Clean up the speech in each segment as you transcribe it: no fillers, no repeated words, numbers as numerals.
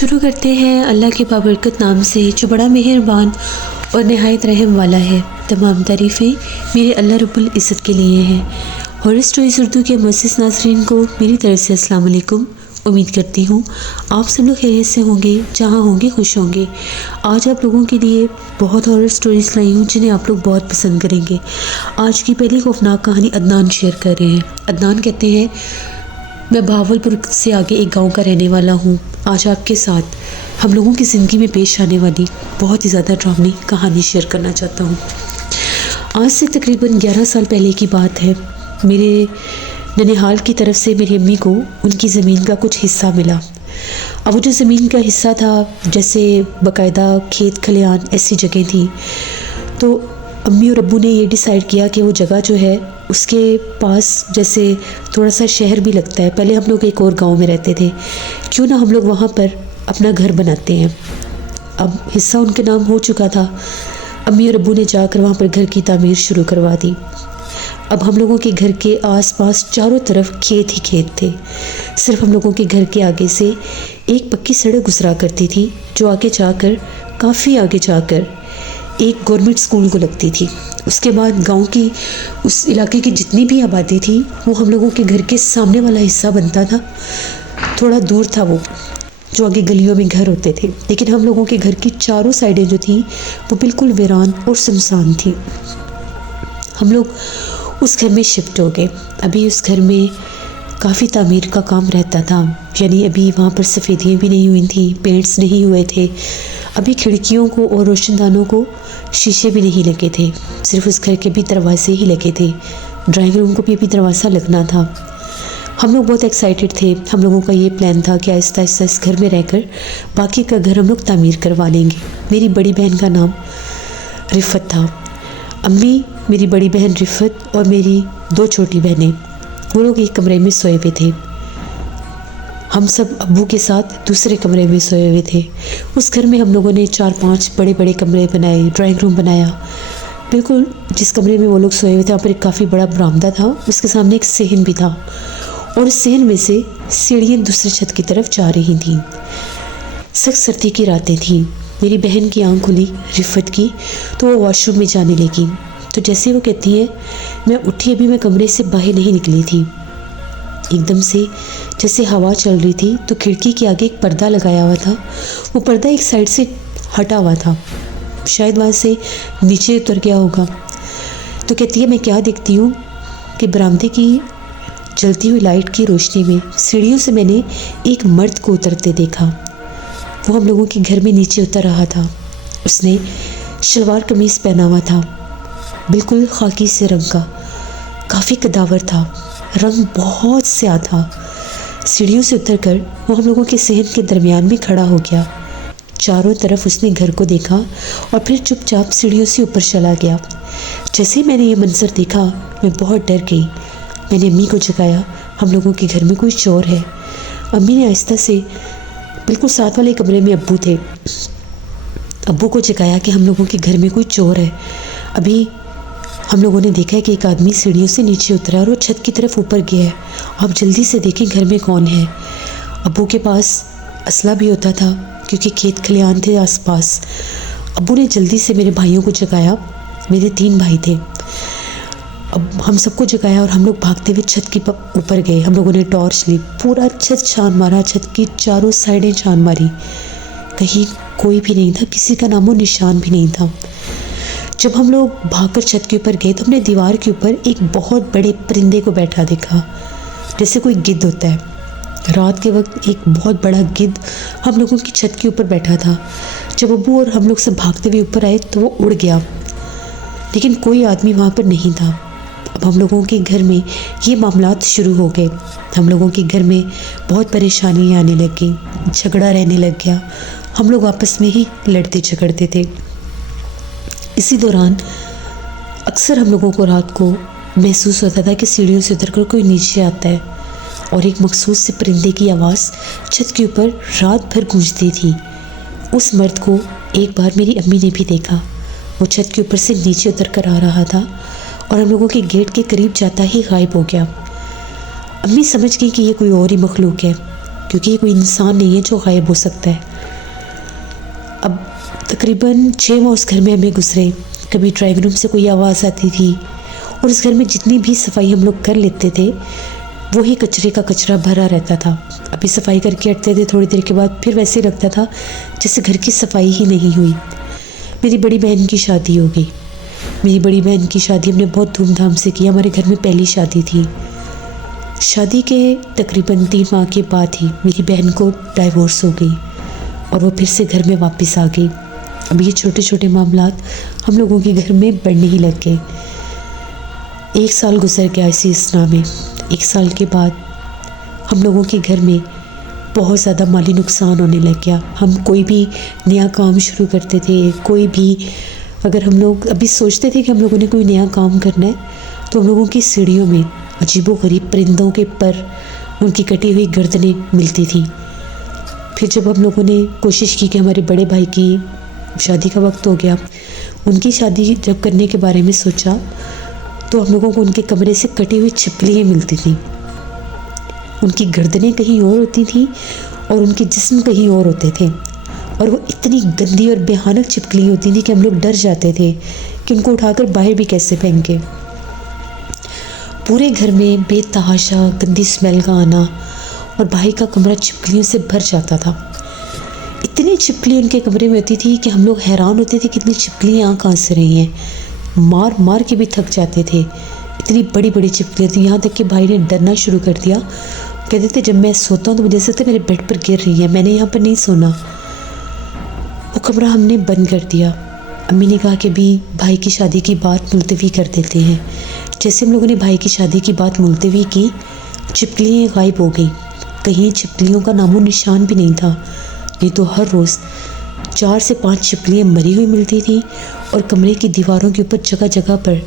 शुरू करते हैं अल्लाह के बाबरकत नाम से जो बड़ा मेहरबान और नहायत रहम वाला है। तमाम तारीफ़ें मेरे अल्लाह रब्बुल इज़्ज़त के लिए हैं। हॉरर स्टोरीज़ उर्दू के मुअज़्ज़िज़ नाज़रीन को मेरी तरफ से अस्सलाम वालेकुम। उम्मीद करती हूँ आप सब लोग खैरियत से होंगे, जहाँ होंगे खुश होंगे। आज आप लोगों के लिए बहुत हॉरर स्टोरीज़ लाई हूँ जिन्हें आप लोग बहुत पसंद करेंगे। आज की पहली खौफनाक कहानी अदनान शेयर कर रहे हैं। अदनान कहते हैं, मैं भावलपुर से आगे एक गांव का रहने वाला हूं। आज आपके साथ हम लोगों की ज़िंदगी में पेश आने वाली बहुत ही ज़्यादा ड्रामनी कहानी शेयर करना चाहता हूं। आज से तकरीबन 11 साल पहले की बात है। मेरे ननिहाल की तरफ से मेरी अम्मी को उनकी ज़मीन का कुछ हिस्सा मिला। अब वो जो ज़मीन का हिस्सा था, जैसे बाकायदा खेत खलिहान ऐसी जगह थी, तो अम्मी और अब्बू ने ये डिसाइड किया कि वो जगह जो है उसके पास जैसे थोड़ा सा शहर भी लगता है। पहले हम लोग एक और गांव में रहते थे, क्यों ना हम लोग वहाँ पर अपना घर बनाते हैं। अब हिस्सा उनके नाम हो चुका था। अम्मी और अब्बू ने जाकर वहाँ पर घर की तामीर शुरू करवा दी। अब हम लोगों के घर के आसपास चारों तरफ खेत ही खेत थे। सिर्फ हम लोगों के घर के आगे से एक पक्की सड़क गुजरा करती थी, जो आगे जाकर काफ़ी आगे जाकर एक गवर्नमेंट स्कूल को लगती थी। उसके बाद गांव की उस इलाके की जितनी भी आबादी थी वो हम लोगों के घर के सामने वाला हिस्सा बनता था। थोड़ा दूर था वो, जो आगे गलियों में घर होते थे, लेकिन हम लोगों के घर की चारों साइडें जो थी वो बिल्कुल वीरान और सुनसान थी। हम लोग उस घर में शिफ्ट हो गए। अभी उस घर में काफ़ी तामीर का काम रहता था, यानी अभी वहाँ पर सफ़ेदियाँ भी नहीं हुई थी, पेंट्स नहीं हुए थे। अभी खिड़कियों को और रोशनदानों को शीशे भी नहीं लगे थे, सिर्फ उस घर के भी दरवाजे ही लगे थे। ड्राइंग रूम को भी अभी दरवाज़ा लगना था। हम लोग बहुत एक्साइटेड थे। हम लोगों का ये प्लान था कि आहिस्ता आहिस्ता इस घर में रहकर बाकी का घर हम लोग तामीर करवा लेंगे। मेरी बड़ी बहन का नाम रिफ़त था। अम्मी, मेरी बड़ी बहन रिफ़त और मेरी 2 छोटी बहनें, वो लोग एक कमरे में सोए हुए थे। हम सब अब्बू के साथ दूसरे कमरे में सोए हुए थे। उस घर में हम लोगों ने 4-5 बड़े बड़े कमरे बनाए, ड्राइंग रूम बनाया। बिल्कुल जिस कमरे में वो लोग सोए हुए थे वहाँ पर एक काफ़ी बड़ा बरामदा था, उसके सामने एक सहन भी था, और उस सहन में से सीढ़ियाँ दूसरी छत की तरफ जा रही थीं। सख्त सर्दी की रातें थीं। मेरी बहन की आँख खुली, रिफ़त की, तो वो वॉशरूम में जाने लगी। तो जैसे वो कहती है, मैं उठी, अभी मैं कमरे से बाहर नहीं निकली थी, एकदम से जैसे हवा चल रही थी तो खिड़की के आगे एक पर्दा लगाया हुआ था। वो पर्दा एक साइड से हटा हुआ था, शायद वहाँ से नीचे उतर गया होगा। तो कहती है, मैं क्या देखती हूँ कि बरामदे की जलती हुई लाइट की रोशनी में सीढ़ियों से मैंने एक मर्द को उतरते देखा। वो हम लोगों के घर में नीचे उतर रहा था। उसने शलवार कमीज़ पहना हुआ था, बिल्कुल खाकी से रंग का, काफ़ी कदावर था, रंग बहुत स्याह था। सीढ़ियों से उतरकर वो हम लोगों के सहन के दरमियान में खड़ा हो गया। चारों तरफ उसने घर को देखा और फिर चुपचाप सीढ़ियों से ऊपर चला गया। जैसे ही मैंने ये मंजर देखा, मैं बहुत डर गई। मैंने अम्मी को जगाया, हम लोगों के घर में कोई चोर है। अम्मी ने आहिस्ता से, बिल्कुल साथ वाले कमरे में अब्बू थे, अब्बू को जगाया कि हम लोगों के घर में कोई चोर है। अभी हम लोगों ने देखा है कि एक आदमी सीढ़ियों से नीचे उतरा और वो छत की तरफ ऊपर गया है। आप जल्दी से देखें घर में कौन है। अब्बू के पास असला भी होता था क्योंकि खेत खलिहान थे आसपास। अब्बू ने जल्दी से मेरे भाइयों को जगाया। मेरे 3 भाई थे। अब हम सबको जगाया और हम लोग भागते हुए छत के ऊपर गए। हम लोगों ने टॉर्च ली, पूरा छत छान मारा, छत की चारों साइडें छान मारी। कहीं कोई भी नहीं था, किसी का नामो निशान भी नहीं था। जब हम लोग भागकर छत के ऊपर गए तो हमने दीवार के ऊपर एक बहुत बड़े परिंदे को बैठा देखा, जैसे कोई गिद्ध होता है। रात के वक्त एक बहुत बड़ा गिद्ध हम लोगों की छत के ऊपर बैठा था। जब अब्बू और हम लोग सब भागते हुए ऊपर आए तो वो उड़ गया, लेकिन कोई आदमी वहाँ पर नहीं था। अब हम लोगों के घर में ये मामलात शुरू हो गए। हम लोगों के घर में बहुत परेशानियाँ आने लग गई, झगड़ा रहने लग गया। हम लोग आपस में ही लड़ते झगड़ते थे। इसी दौरान अक्सर हम लोगों को रात को महसूस होता था कि सीढ़ियों से उतरकर कोई नीचे आता है, और एक मखसूस से परिंदे की आवाज़ छत के ऊपर रात भर गूंजती थी। उस मर्द को एक बार मेरी अम्मी ने भी देखा। वो छत के ऊपर से नीचे उतर कर आ रहा था और हम लोगों के गेट के करीब जाता ही गायब हो गया। अम्मी समझ गई कि ये कोई और ही मखलूक है, क्योंकि ये कोई इंसान नहीं है जो गायब हो सकता है। तकरीबन 6 माह उस घर में हमें गुजरे। कभी ड्राइंग रूम से कोई आवाज़ आती थी और उस घर में जितनी भी सफाई हम लोग कर लेते थे वही कचरे का कचरा भरा रहता था। अभी सफाई करके हटते थे, थोड़ी देर के बाद फिर वैसे ही लगता था जैसे घर की सफाई ही नहीं हुई। मेरी बड़ी बहन की शादी हो गई। मेरी बड़ी बहन की शादी हमने बहुत धूमधाम से की। हमारे घर में पहली शादी थी। शादी के तकरीबन 3 माह के बाद ही मेरी बहन को डाइवोर्स हो गई और वो फिर से घर में वापस आ गई। अब ये छोटे छोटे मामलात हम लोगों के घर में बढ़ने ही लग गए। 1 साल गुजर गया इसी असना में। 1 साल के बाद हम लोगों के घर में बहुत ज़्यादा माली नुकसान होने लग गया। हम कोई भी नया काम शुरू करते थे, कोई भी अगर हम लोग अभी सोचते थे कि हम लोगों ने कोई नया काम करना है तो हम लोगों की सीढ़ियों में अजीबोगरीब परिंदों के पर उनकी कटी हुई गर्दनें मिलती थी। फिर जब हम लोगों ने कोशिश की कि हमारे बड़े भाई की शादी का वक्त हो गया, उनकी शादी जब करने के बारे में सोचा तो हम लोगों को उनके कमरे से कटी हुई छिपकलियाँ मिलती थी। उनकी गर्दनें कहीं और होती थी और उनके जिस्म कहीं और होते थे और वो इतनी गंदी और भयानक छिपकली होती थी कि हम लोग डर जाते थे कि उनको उठाकर बाहर भी कैसे फेंके। पूरे घर में बेतहाशा गंदी स्मेल का आना और भाई का कमरा छिपकलियों से भर जाता था। इतनी छिपकली उनके कमरे में होती थी कि हम लोग हैरान होते थे कि इतनी छिपकलियाँ यहाँ कहाँ से रही हैं। मार मार के भी थक जाते थे, इतनी बड़ी बड़ी छिपकलियाँ थी। यहाँ तक कि भाई ने डरना शुरू कर दिया। कहते थे जब मैं सोता हूँ तो मुझे ऐसा लगता है मेरे बेड पर गिर रही है, मैंने यहाँ पर नहीं सोना। वो कमरा हमने बंद कर दिया। अम्मी ने कहा कि भी भाई की शादी की बात मुलतवी कर देते हैं। जैसे हम लोगों ने भाई की शादी की बात मुलतवी की, छिपकलियाँ गायब हो गई। कहीं छिपकलियों का नामो निशान भी नहीं था। नहीं तो हर रोज़ 4 से 5 छिपकलियाँ मरी हुई मिलती थी और कमरे की दीवारों के ऊपर जगह जगह पर,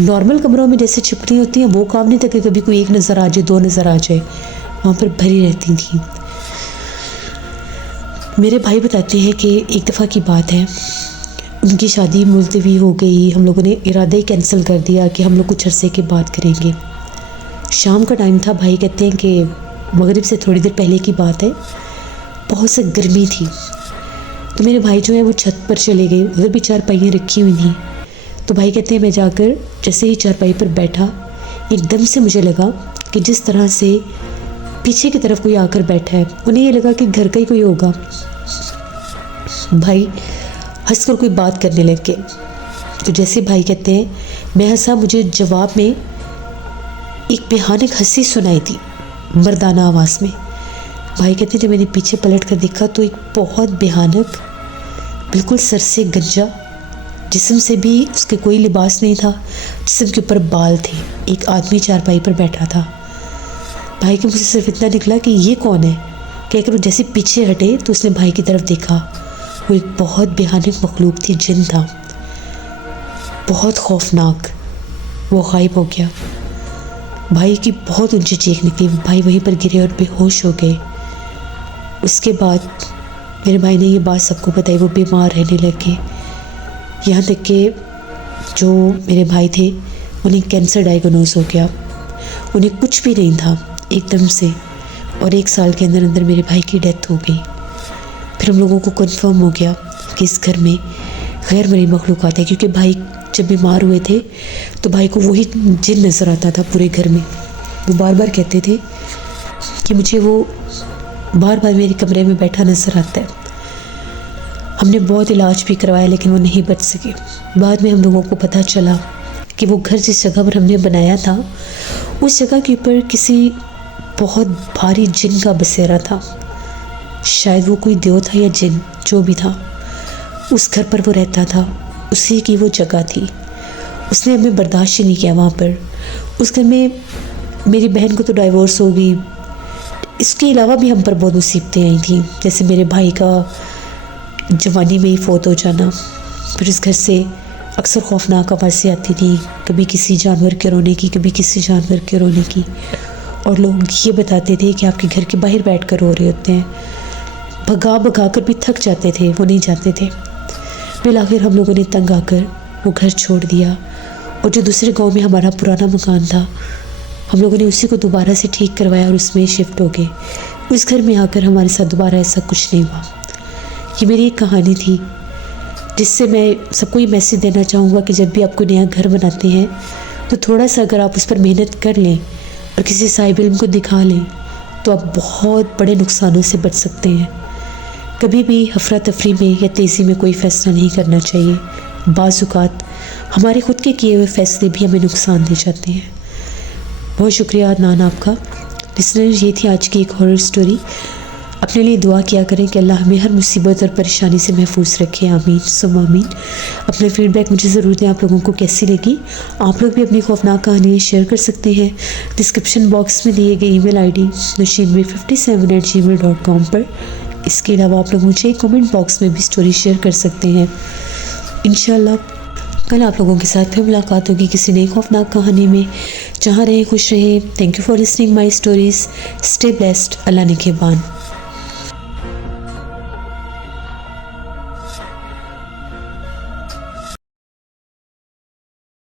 नॉर्मल कमरों में जैसे छिपकलियाँ होती हैं वो काम नहीं था कि कभी कोई 1 नज़र आ जाए, 2 नज़र आ जाए, वहाँ पर भरी रहती थी। मेरे भाई बताते हैं कि एक दफ़ा की बात है, उनकी शादी मुलतवी हो गई। हम लोगों ने इरादा ही कैंसिल कर दिया कि हम लोग कुछ अरसे के बाद करेंगे। शाम का टाइम था। भाई कहते हैं कि मगरिब से थोड़ी देर पहले की बात है, बहुत सी गर्मी थी तो मेरे भाई जो है वो छत पर चले गए। उधर भी चारपाइयाँ रखी हुई थी। तो भाई कहते हैं मैं जाकर जैसे ही चारपाई पर बैठा, एकदम से मुझे लगा कि जिस तरह से पीछे की तरफ कोई आकर बैठा है, उन्हें ये लगा कि घर का ही कोई होगा। भाई हंसकर कोई बात करने लग गए। तो जैसे भाई कहते हैं मैं हंसा, मुझे जवाब में एक भयानक हंसी सुनाई दी मर्दाना आवाज़ में। भाई कहते हैं जब मैंने पीछे पलट कर देखा तो एक बहुत भयानक, बिल्कुल सर से गंजा, जिस्म से भी उसके कोई लिबास नहीं था, जिस्म के ऊपर बाल थे, एक आदमी चारपाई पर बैठा था। भाई के मुझे सिर्फ इतना निकला कि ये कौन है। कहकर वो जैसे पीछे हटे तो उसने भाई की तरफ देखा। वो एक बहुत भयानक मखलूक थी, जिन था, बहुत खौफनाक। वो गायब हो गया। भाई की बहुत ऊंची चीख निकली। भाई वहीं पर गिरे और बेहोश हो गए। उसके बाद मेरे भाई ने ये बात सबको बताई। वो बीमार रहने लगे। यहाँ तक कि जो मेरे भाई थे उन्हें कैंसर डायग्नोज हो गया। उन्हें कुछ भी नहीं था एकदम से, और 1 साल के अंदर अंदर मेरे भाई की डेथ हो गई। फिर हम लोगों को कन्फर्म हो गया कि इस घर में गैर मरी मखलूक़ात है, क्योंकि भाई जब बीमार हुए थे तो भाई को वही जिन नज़र आता था पूरे घर में। वो बार बार कहते थे कि मुझे वो बार बार मेरे कमरे में बैठा नज़र आता है। हमने बहुत इलाज भी करवाया लेकिन वो नहीं बच सके। बाद में हम लोगों को पता चला कि वो घर जिस जगह पर हमने बनाया था उस जगह के ऊपर किसी बहुत भारी जिन का बसेरा था। शायद वो कोई देव था या जिन, जो भी था, उस घर पर वो रहता था, उसी की वो जगह थी। उसने हमें बर्दाश्त ही नहीं किया वहाँ पर। उस घर में मेरी बहन को तो डाइवोर्स हो गई, इसके अलावा भी हम पर बहुत मुसीबतें आई थी, जैसे मेरे भाई का जवानी में ही फौत हो जाना। फिर इस घर से अक्सर खौफनाक आवाज़ें आती थी, कभी किसी जानवर के रोने की, कभी किसी जानवर के रोने की, और लोग ये बताते थे कि आपके घर के बाहर बैठकर रो रहे होते हैं। भगा भगा कर भी थक जाते थे, वो नहीं जाते थे। फिर आखिर हम लोगों ने तंग आकर वो घर छोड़ दिया, और जो दूसरे गांव में हमारा पुराना मकान था हम लोगों ने उसी को दोबारा से ठीक करवाया और उसमें शिफ्ट हो गए। उस घर में आकर हमारे साथ दोबारा ऐसा कुछ नहीं हुआ। ये मेरी एक कहानी थी जिससे मैं सबको ये मैसेज देना चाहूँगा कि जब भी आपको नया घर बनाते हैं तो थोड़ा सा अगर आप उस पर मेहनत कर लें और किसी साहिब इल्म को दिखा लें तो आप बहुत बड़े नुकसानों से बच सकते हैं। कभी भी अफरा तफरी में या तेज़ी में कोई फ़ैसला नहीं करना चाहिए। बाज़ औक़ात हमारे ख़ुद के किए हुए फ़ैसले भी हमें नुकसान दे जाते हैं। बहुत शुक्रिया अदनान आपका। लिसनर, ये थी आज की एक हॉरर स्टोरी। अपने लिए दुआ किया करें कि अल्लाह हमें हर मुसीबत और परेशानी से महफूज रखे। आमीन सुम्मा आमीन। अपना फ़ीडबैक मुझे ज़रूर दें, आप लोगों को कैसी लगी। आप लोग भी अपनी खौफनाक कहानियाँ शेयर कर सकते हैं डिस्क्रिप्शन बॉक्स में दिए गए ईमेल ID nashinbay57@gmail.com पर। इसके अलावा आप लोग मुझे कमेंट बॉक्स में भी स्टोरी शेयर कर सकते हैं। इंशाल्लाह कल आप लोगों के साथ फिर मुलाकात होगी किसी नई खौफनाक कहानी में। जहाँ रहें खुश रहें। Thank you for listening my stories. Stay blessed. अल्लाह निगहबान।